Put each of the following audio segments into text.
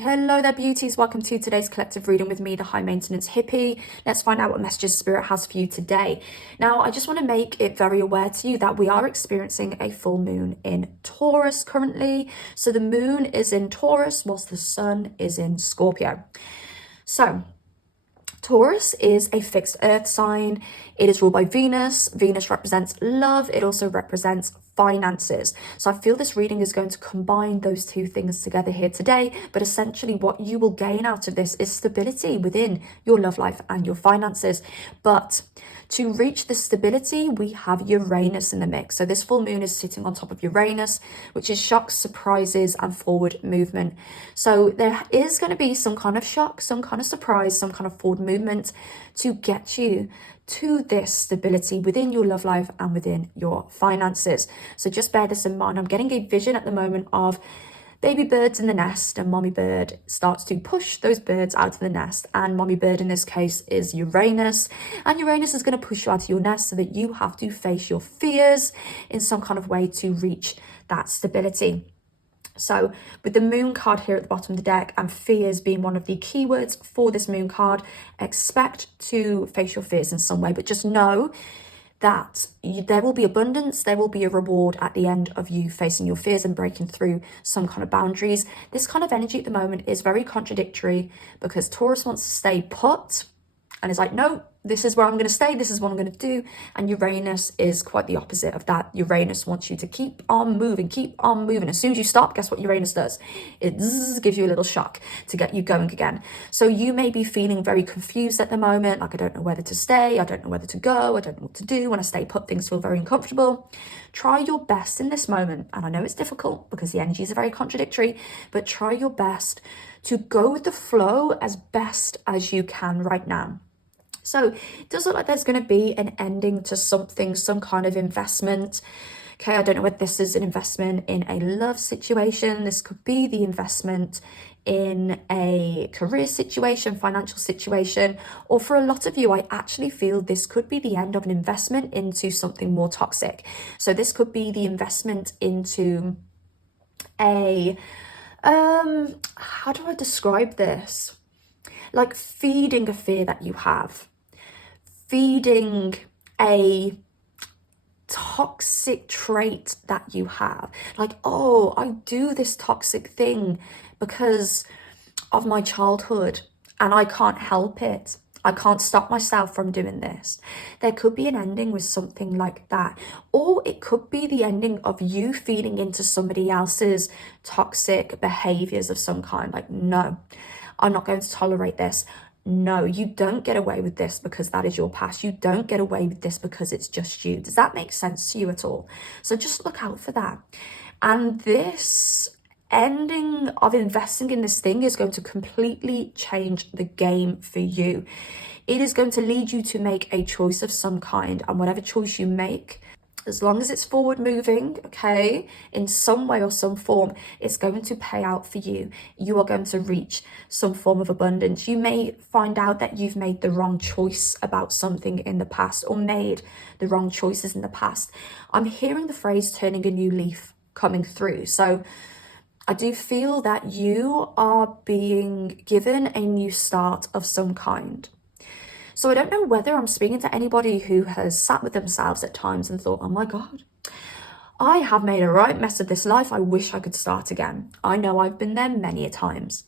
Hello there, beauties. Welcome to today's collective reading with me, the high maintenance hippie. Let's find out what messages Spirit has for you today. Now, I just want to make it very aware to you that we are experiencing a full moon in Taurus currently. So the moon is in Taurus whilst the sun is in Scorpio. So Taurus is a fixed earth sign. It is ruled by Venus. Venus represents love. It also represents finances. So I feel this reading is going to combine those two things together here today. But essentially what you will gain out of this is stability within your love life and your finances. But to reach this stability, we have Uranus in the mix. So this full moon is sitting on top of Uranus, which is shocks, surprises, and forward movement. So there is going to be some kind of shock, some kind of surprise, some kind of forward movement to get you to this stability within your love life and within your finances. So just bear this in mind. I'm getting a vision at the moment of baby birds in the nest, and mommy bird starts to push those birds out of the nest, and mommy bird in this case is Uranus, and Uranus is going to push you out of your nest so that you have to face your fears in some kind of way to reach that stability. So with the moon card here at the bottom of the deck and fears being one of the keywords for this moon card, expect to face your fears in some way, but just know that there will be abundance, there will be a reward at the end of you facing your fears and breaking through some kind of boundaries. This kind of energy at the moment is very contradictory because Taurus wants to stay put and is like, no, this is where I'm going to stay, this is what I'm going to do. And Uranus is quite the opposite of that. Uranus wants you to keep on moving, keep on moving. As soon as you stop, guess what Uranus does? It gives you a little shock to get you going again. So you may be feeling very confused at the moment, like I don't know whether to stay, I don't know whether to go, I don't know what to do. When I stay put, things feel very uncomfortable. Try your best in this moment, and I know it's difficult because the energies are very contradictory, but try your best to go with the flow as best as you can right now. So it does look like there's going to be an ending to something, some kind of investment. Okay, I don't know whether this is an investment in a love situation. This could be the investment in a career situation, financial situation, or for a lot of you, I actually feel this could be the end of an investment into something more toxic. So this could be the investment into a, how do I describe this? Like feeding a fear that you have. Feeding a toxic trait that you have. Like, oh, I do this toxic thing because of my childhood and I can't help it. I can't stop myself from doing this. There could be an ending with something like that. Or it could be the ending of you feeding into somebody else's toxic behaviors of some kind. Like, no, I'm not going to tolerate this. No, you don't get away with this because that is your past. You don't get away with this because it's just you. Does that make sense to you at all? So just look out for that. And this ending of investing in this thing is going to completely change the game for you. It is going to lead you to make a choice of some kind, and whatever choice you make, as long as it's forward moving, okay, in some way or some form, it's going to pay out for you. You are going to reach some form of abundance. You may find out that you've made the wrong choice about something in the past or made the wrong choices in the past. I'm hearing the phrase turning a new leaf coming through. So I do feel that you are being given a new start of some kind. So I don't know whether I'm speaking to anybody who has sat with themselves at times and thought, oh my God, I have made a right mess of this life. I wish I could start again. I know I've been there many a times.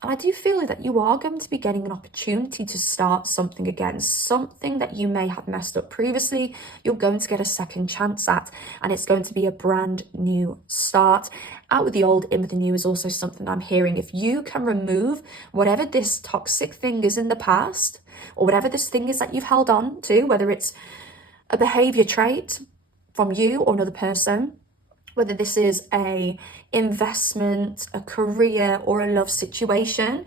And I do feel that you are going to be getting an opportunity to start something again, something that you may have messed up previously, you're going to get a second chance at, and it's going to be a brand new start. Out with the old, in with the new is also something I'm hearing. If you can remove whatever this toxic thing is in the past, or whatever this thing is that you've held on to, whether it's a behavior trait from you or another person, whether this is a investment, a career, or a love situation,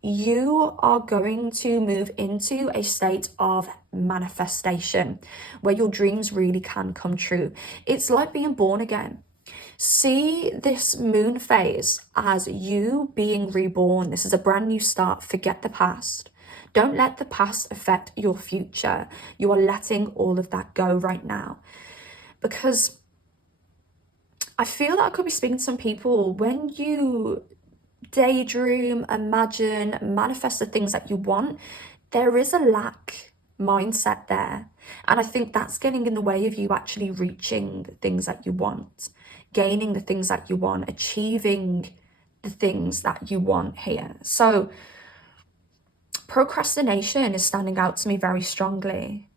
you are going to move into a state of manifestation where your dreams really can come true. It's like being born again. See this moon phase as you being reborn. This is a brand new start. Forget the past. Don't let the past affect your future. You are letting all of that go right now. Because I feel that I could be speaking to some people when you daydream, imagine, manifest the things that you want, there is a lack mindset there. And I think that's getting in the way of you actually reaching the things that you want, gaining the things that you want, achieving the things that you want here. So procrastination is standing out to me very strongly.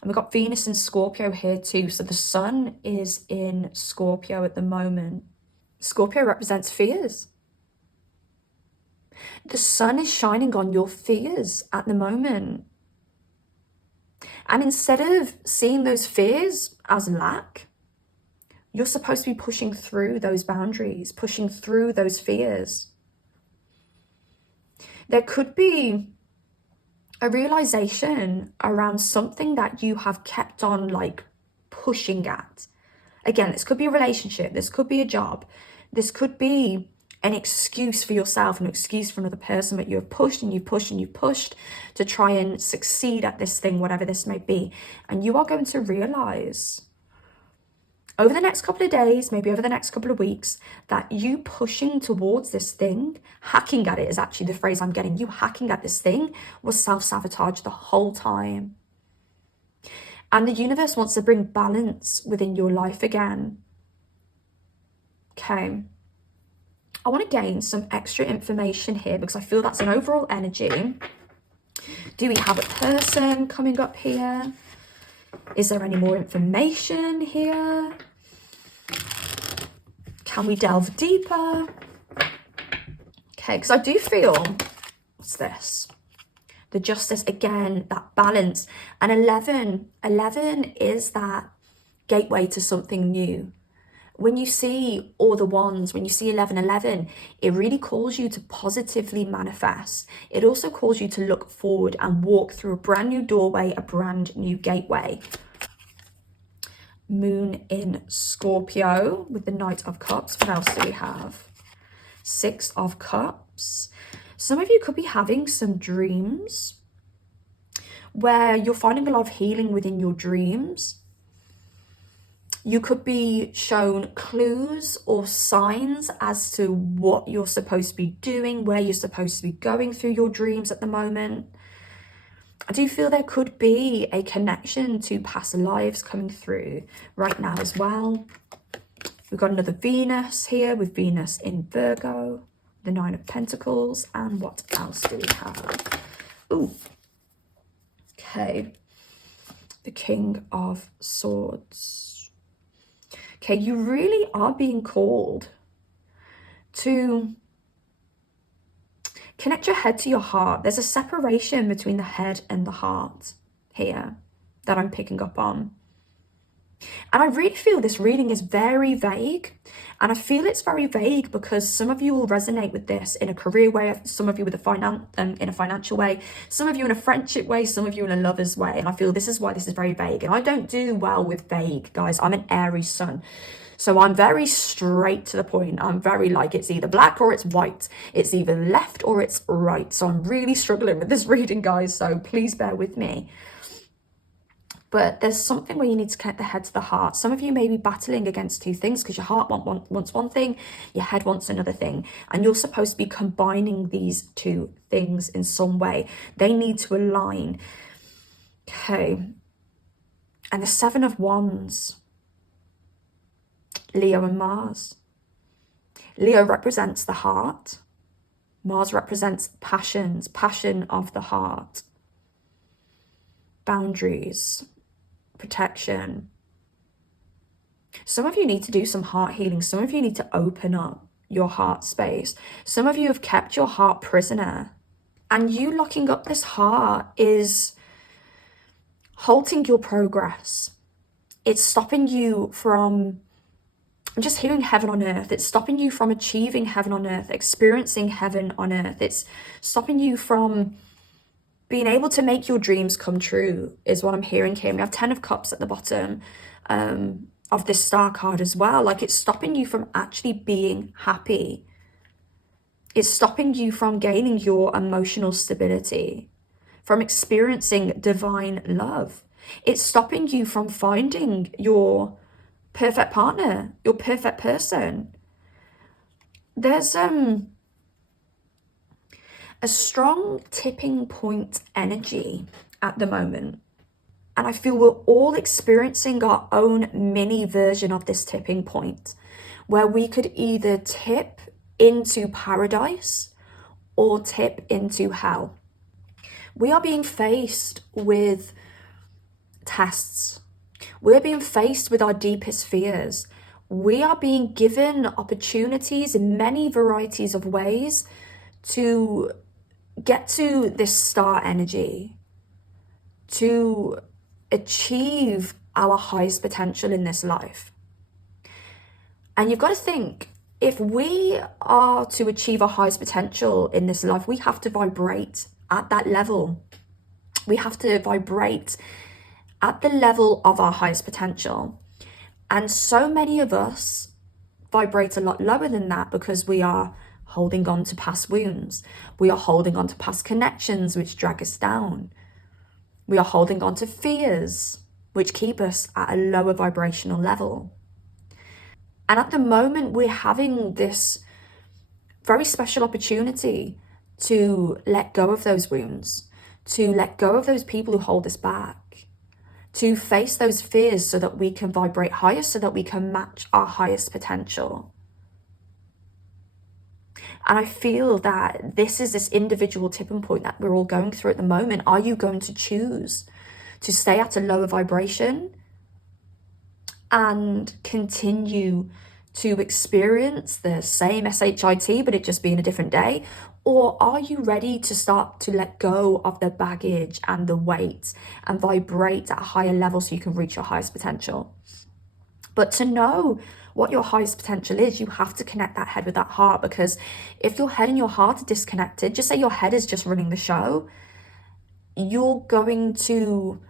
And we've got Venus in Scorpio here too. So the sun is in Scorpio at the moment. Scorpio represents fears. The sun is shining on your fears at the moment. And instead of seeing those fears as lack, you're supposed to be pushing through those boundaries, pushing through those fears. There could be a realization around something that you have kept on like pushing at. Again, this could be a relationship, this could be a job, this could be an excuse for yourself, an excuse for another person, but you have pushed and you've pushed and you've pushed to try and succeed at this thing, whatever this may be. And you are going to realize over the next couple of days, maybe over the next couple of weeks, that you pushing towards this thing, hacking at it is actually the phrase I'm getting. You hacking at this thing was self-sabotage the whole time. And the universe wants to bring balance within your life again. Okay. I want to gain some extra information here because I feel that's an overall energy. Do we have a person coming up here? Is there any more information here? Can we delve deeper? Okay, because I do feel, what's this? The justice, again, that balance. And 11 is that gateway to something new. When you see all the wands, when you see 11, it really calls you to positively manifest. It also calls you to look forward and walk through a brand new doorway, a brand new gateway. Moon in Scorpio with the Knight of Cups. What else do we have? Six of Cups. Some of you could be having some dreams where you're finding a lot of healing within your dreams. You could be shown clues or signs as to what you're supposed to be doing, where you're supposed to be going through your dreams at the moment. I do feel there could be a connection to past lives coming through right now as well. We've got another Venus here with Venus in Virgo, the Nine of Pentacles. And what else do we have? Ooh. Okay. The King of Swords. Okay, you really are being called to connect your head to your heart. There's a separation between the head and the heart here that I'm picking up on. And I really feel this reading is very vague. And I feel it's very vague because some of you will resonate with this in a career way, some of you with in a financial way, some of you in a friendship way, some of you in a lover's way. And I feel this is why this is very vague. And I don't do well with vague, guys. I'm an Aries sun. So I'm very straight to the point. I'm very like, it's either black or it's white. It's either left or it's right. So I'm really struggling with this reading, guys. So please bear with me. But there's something where you need to connect the head to the heart. Some of you may be battling against two things because your heart wants one thing, your head wants another thing. And you're supposed to be combining these two things in some way. They need to align. Okay. And the Seven of Wands. Leo and Mars. Leo represents the heart. Mars represents passions, passion of the heart. Boundaries. Protection. Some of you need to do some heart healing. Some of you need to open up your heart space. Some of you have kept your heart prisoner. And you locking up this heart is halting your progress. It's stopping you from, I'm just hearing heaven on earth. It's stopping you from achieving heaven on earth, experiencing heaven on earth. It's stopping you from being able to make your dreams come true is what I'm hearing here. We have 10 of Cups at the bottom of this Star card as well. Like, it's stopping you from actually being happy. It's stopping you from gaining your emotional stability, from experiencing divine love. It's stopping you from finding your perfect partner, your perfect person. there's a strong tipping point energy at the moment. And I feel we're all experiencing our own mini version of this tipping point, where we could either tip into paradise or tip into hell. We are being faced with tests. We're being faced with our deepest fears. We are being given opportunities in many varieties of ways to get to this star energy, to achieve our highest potential in this life. And you've got to think, if we are to achieve our highest potential in this life, we have to vibrate at that level. We have to vibrate at the level of our highest potential. And so many of us vibrate a lot lower than that because we are holding on to past wounds. We are holding on to past connections which drag us down. We are holding on to fears which keep us at a lower vibrational level. And at the moment, we're having this very special opportunity to let go of those wounds, to let go of those people who hold us back, to face those fears so that we can vibrate higher, so that we can match our highest potential. And I feel that this is this individual tipping point that we're all going through at the moment. Are you going to choose to stay at a lower vibration and continue to experience the same SHIT, but it just being a different day? Or are you ready to start to let go of the baggage and the weight and vibrate at a higher level so you can reach your highest potential? But to know what your highest potential is, you have to connect that head with that heart, because if your head and your heart are disconnected, just say your head is just running the show, you're going to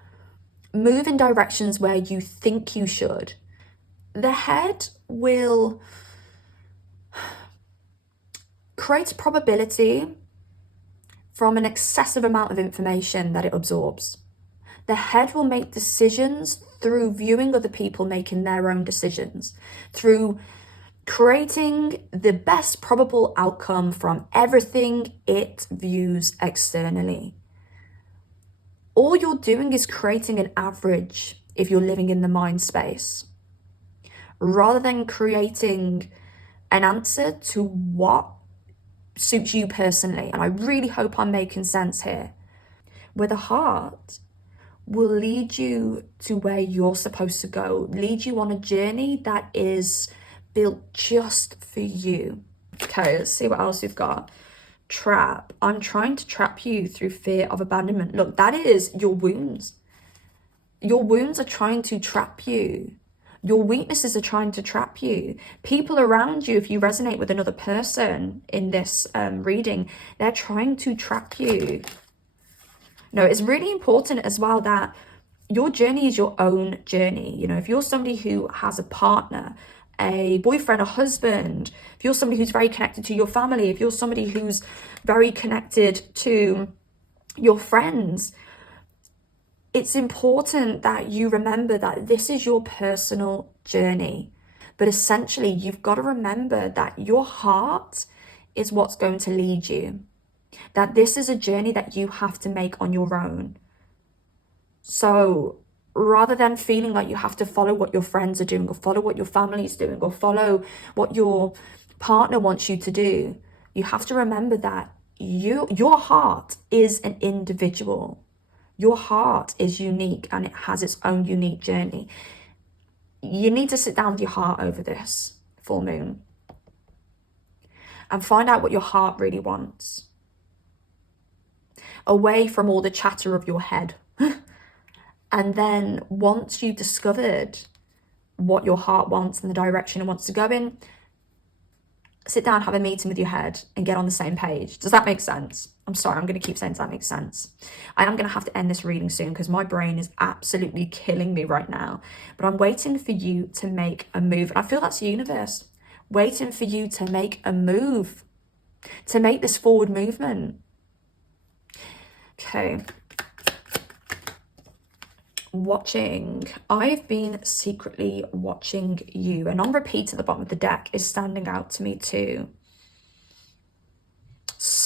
move in directions where you think you should. The head will create probability from an excessive amount of information that it absorbs. The head will make decisions through viewing other people making their own decisions, through creating the best probable outcome from everything it views externally. All you're doing is creating an average if you're living in the mind space, rather than creating an answer to what suits you personally. And I really hope I'm making sense here. Where the heart will lead you to where you're supposed to go, lead you on a journey that is built just for you. Okay, let's see what else we've got. Trap. I'm trying to trap you through fear of abandonment. Look, that is your wounds. Your wounds are trying to trap you. Your weaknesses are trying to trap you. People around you, if you resonate with another person in this reading, they're trying to trap you. No, it's really important as well that your journey is your own journey. You know, if you're somebody who has a partner, a boyfriend, a husband, if you're somebody who's very connected to your family, if you're somebody who's very connected to your friends, it's important that you remember that this is your personal journey. But essentially, you've got to remember that your heart is what's going to lead you. That this is a journey that you have to make on your own. So rather than feeling like you have to follow what your friends are doing, or follow what your family is doing, or follow what your partner wants you to do, you have to remember that your heart is an individual. Your heart is unique and it has its own unique journey. You need to sit down with your heart over this full moon and find out what your heart really wants, away from all the chatter of your head. And then once you've discovered what your heart wants and the direction it wants to go in, sit down, have a meeting with your head and get on the same page. Does that make sense? I'm sorry, I'm going to keep saying, does that make sense? I am going to have to end this reading soon because my brain is absolutely killing me right now. But I'm waiting for you to make a move. And I feel that's the universe waiting for you to make a move, to make this forward movement. Okay. Watching. I've been secretly watching you. And on repeat at the bottom of the deck is standing out to me too.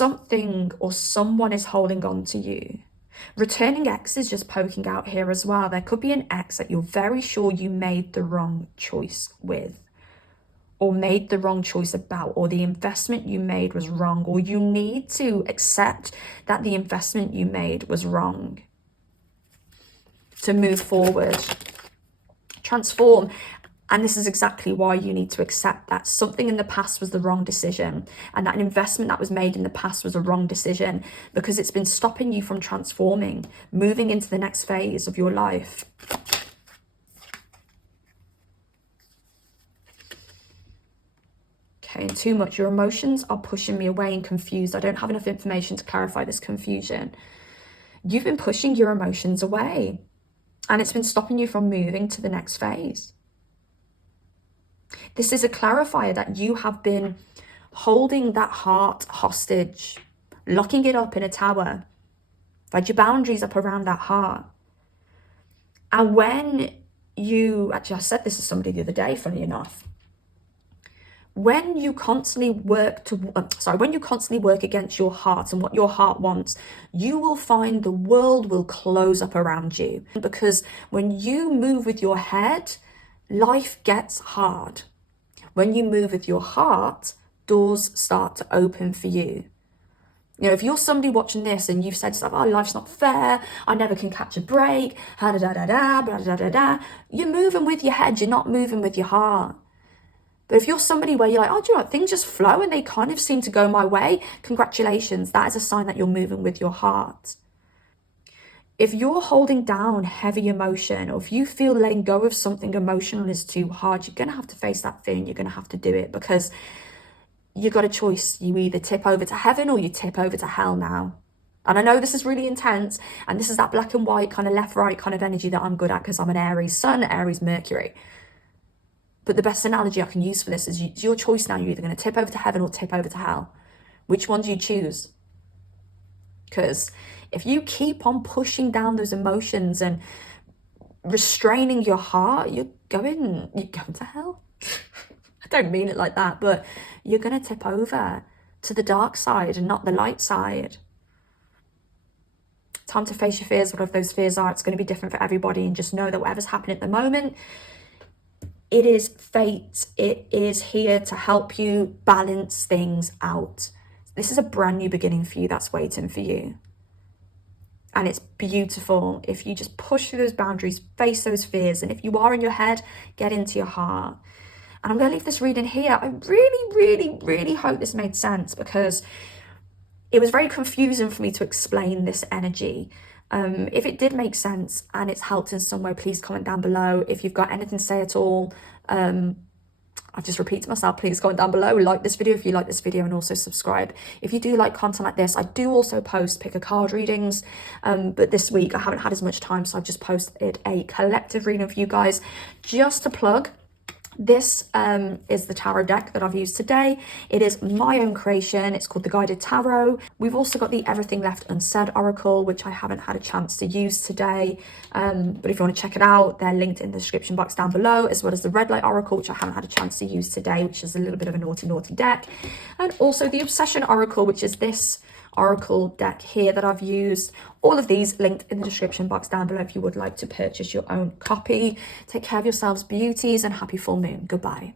something or someone is holding on to you. Returning ex is just poking out here as well. There could be an ex that you're very sure you made the wrong choice with, or made the wrong choice about, or the investment you made was wrong, or you need to accept that the investment you made was wrong to move forward, transform. And this is exactly why you need to accept that something in the past was the wrong decision, and that an investment that was made in the past was a wrong decision, because it's been stopping you from transforming, moving into the next phase of your life. Okay, and too much. Your emotions are pushing me away and confused. I don't have enough information to clarify this confusion. You've been pushing your emotions away, and it's been stopping you from moving to the next phase. This is a clarifier that you have been holding that heart hostage, locking it up in a tower, like your boundaries up around that heart. And when you, actually I said this to somebody the other day, funny enough, when you constantly work against your heart and what your heart wants, you will find the world will close up around you. Because when you move with your head, life gets hard. When you move with your heart, doors start to open for you. You know, if you're somebody watching this and you've said stuff, oh, life's not fair, I never can catch a break, da da da da, blah da da da, you're moving with your head, you're not moving with your heart. But if you're somebody where you're like, oh, do you know what, things just flow and they kind of seem to go my way, congratulations, that is a sign that you're moving with your heart. If you're holding down heavy emotion, or if you feel letting go of something emotional is too hard, you're going to have to face that fear and you're going to have to do it, because you've got a choice. You either tip over to heaven or you tip over to hell now. And I know this is really intense, and this is that black and white kind of left, right kind of energy that I'm good at, because I'm an Aries Sun, Aries Mercury. But the best analogy I can use for this is it's your choice now. You're either going to tip over to heaven or tip over to hell. Which one do you choose? Because if you keep on pushing down those emotions and restraining your heart, you're going to hell. I don't mean it like that, but you're going to tip over to the dark side and not the light side. Time to face your fears, whatever those fears are. It's going to be different for everybody, and just know that whatever's happening at the moment, it is fate. It is here to help you balance things out. This is a brand new beginning for you that's waiting for you. And it's beautiful if you just push through those boundaries, face those fears. And if you are in your head, get into your heart. And I'm going to leave this reading here. I really, really, really hope this made sense, because it was very confusing for me to explain this energy. If it did make sense and it's helped in some way, please comment down below. If you've got anything to say at all, I've just repeated myself, please comment down below. Like this video if you like this video, and also subscribe if you do like content like this. I do also post pick a card readings, but this week I haven't had as much time, so I've just posted a collective reading for you guys. Just to plug, this is the tarot deck that I've used today. It is my own creation. It's called the Guided Tarot. We've also got the Everything Left Unsaid Oracle, which I haven't had a chance to use today, but if you want to check it out, they're linked in the description box down below, as well as the Red Light Oracle, which I haven't had a chance to use today, which is a little bit of a naughty deck, and also the Obsession Oracle, which is this oracle deck here that I've used. All of these linked in the description box down below if you would like to purchase your own copy. Take care of yourselves, beauties, and happy full moon. Goodbye.